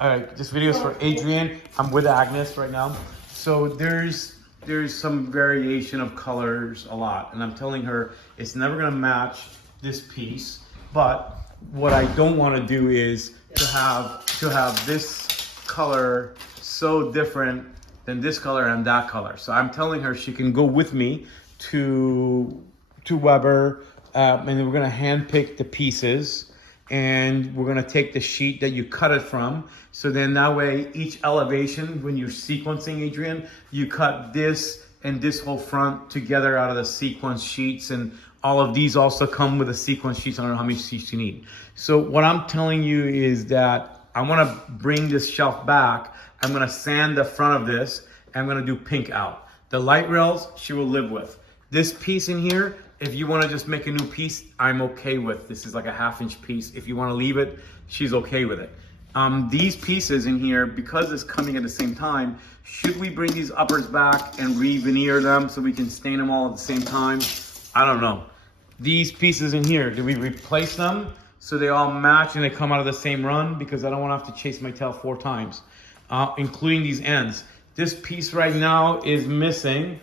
All right, this video is for Adrian. I'm with Agnes right now. So there's some variation of colors a lot, and I'm telling her it's never gonna match this piece. But what I don't want to do is to have this color so different than this color and that color. So I'm telling her she can go with me to Weber, and then we're gonna hand pick the pieces. And we're gonna take the sheet that you cut it from. So then that way, each elevation, when you're sequencing, Adrian, you cut this and this whole front together out of the sequence sheets. And all of these also come with a sequence sheets. I don't know how many sheets you need. So what I'm telling you is that I wanna bring this shelf back. I'm gonna sand the front of this. And I'm gonna do pink out. The light rails, she will live with. This piece in here, if you want to just make a new piece, I'm okay with. This is like a 1/2-inch piece. If you want to leave it, she's okay with it. These pieces in here, because it's coming at the same time, should we bring these uppers back and re-veneer them so we can stain them all at the same time? I don't know. These pieces in here, do we replace them so they all match and they come out of the same run? Because I don't want to have to chase my tail 4 times, including these ends. This piece right now is missing.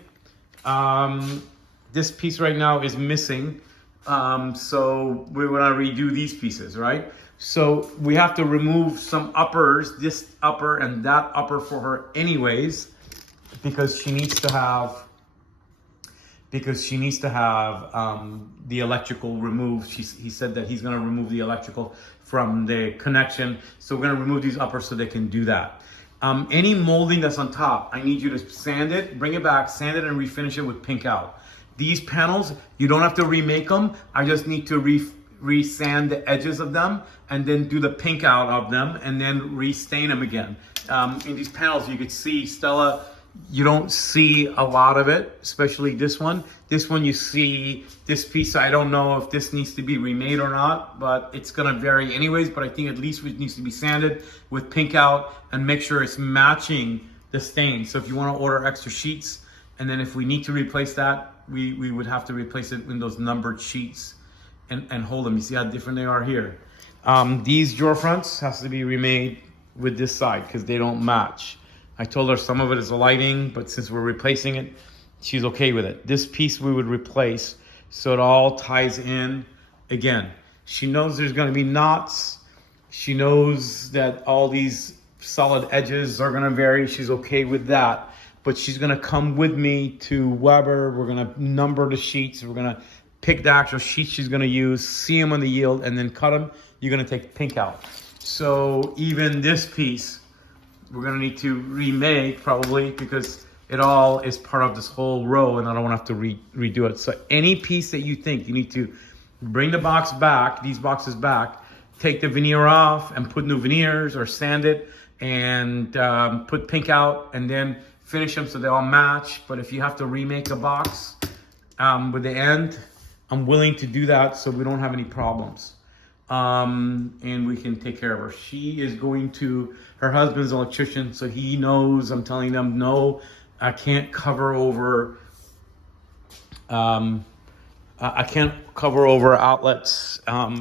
This piece right now is missing. So we're gonna redo these pieces, right? So we have to remove some uppers, this upper and that upper for her anyways, because she needs to have the electrical removed. He said that he's gonna remove the electrical from the connection. So we're gonna remove these uppers so they can do that. Any molding that's on top, I need you to sand it, bring it back, sand it and refinish it with pink out. These panels, you don't have to remake them. I just need to re-sand the edges of them and then do the pink out of them and then re-stain them again. In these panels, you could see, Stella, you don't see a lot of it, especially this one. This one you see, this piece, I don't know if this needs to be remade or not, but it's gonna vary anyways, but I think at least it needs to be sanded with pink out and make sure it's matching the stain. So if you wanna order extra sheets, and then if we need to replace that, we would have to replace it in those numbered sheets and hold them. You see how different they are here. These drawer fronts has to be remade with this side because they don't match. I told her some of it is lighting, but since we're replacing it, she's okay with it. This piece we would replace so it all ties in. Again, she knows there's gonna be knots. She knows that all these solid edges are gonna vary. She's okay with that. But she's gonna come with me to Weber. We're gonna number the sheets. We're gonna pick the actual sheets she's gonna use, see them on the yield, and then cut them. You're gonna take pink out. So even this piece, we're gonna need to remake probably because it all is part of this whole row and I don't wanna have to redo it. So any piece that you think you need to bring the box back, these boxes back, take the veneer off and put new veneers or sand it and put pink out and then finish them so they all match. But if you have to remake a box with the end, I'm willing to do that so we don't have any problems. And we can take care of her. She is going to, her husband's an electrician, so he knows, I'm telling them, no, I can't cover over, I can't cover over outlets,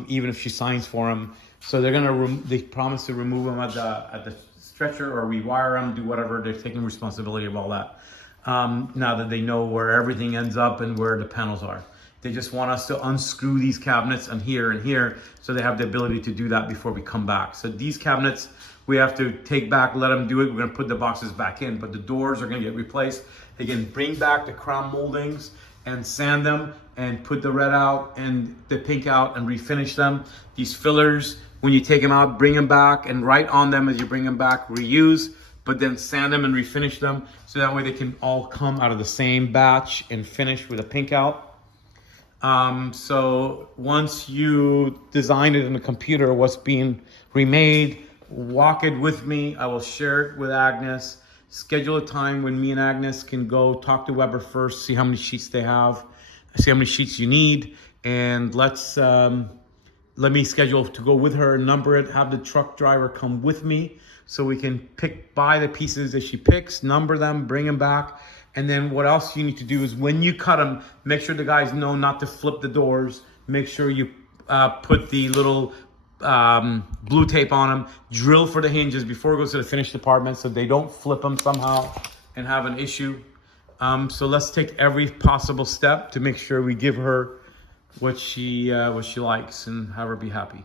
even if she signs for them. So they're gonna, they promise to remove them at the stretcher or rewire them, do whatever. They're taking responsibility of all that. Now that they know where everything ends up and where the panels are. They just want us to unscrew these cabinets and here, so they have the ability to do that before we come back. So these cabinets, we have to take back, let them do it. We're gonna put the boxes back in, but the doors are gonna get replaced. They can bring back the crown moldings and sand them and put the red out and the pink out and refinish them. These fillers, when you take them out, bring them back and write on them as you bring them back, reuse, but then sand them and refinish them. So that way they can all come out of the same batch and finish with a pink out. So once you design it in the computer, what's being remade, walk it with me. I will share it with Agnes. Schedule a time when me and Agnes can go talk to Weber first, see how many sheets they have, see how many sheets you need, and let me schedule to go with her, number it, have the truck driver come with me so we can buy the pieces that she picks, number them, bring them back. And then what else you need to do is when you cut them, make sure the guys know not to flip the doors. Make sure you put the little blue tape on them, drill for the hinges before it goes to the finished department so they don't flip them somehow and have an issue. So let's take every possible step to make sure we give her what she likes and have her be happy.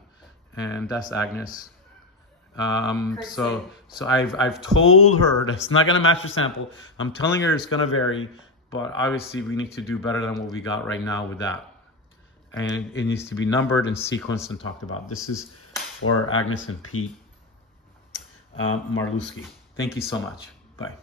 And that's Agnes. So I've told her that it's not gonna match the sample. I'm telling her it's gonna vary, but obviously we need to do better than what we got right now with that. And it needs to be numbered and sequenced and talked about. This is for Agnes and Pete Marlewski. Thank you so much. Bye.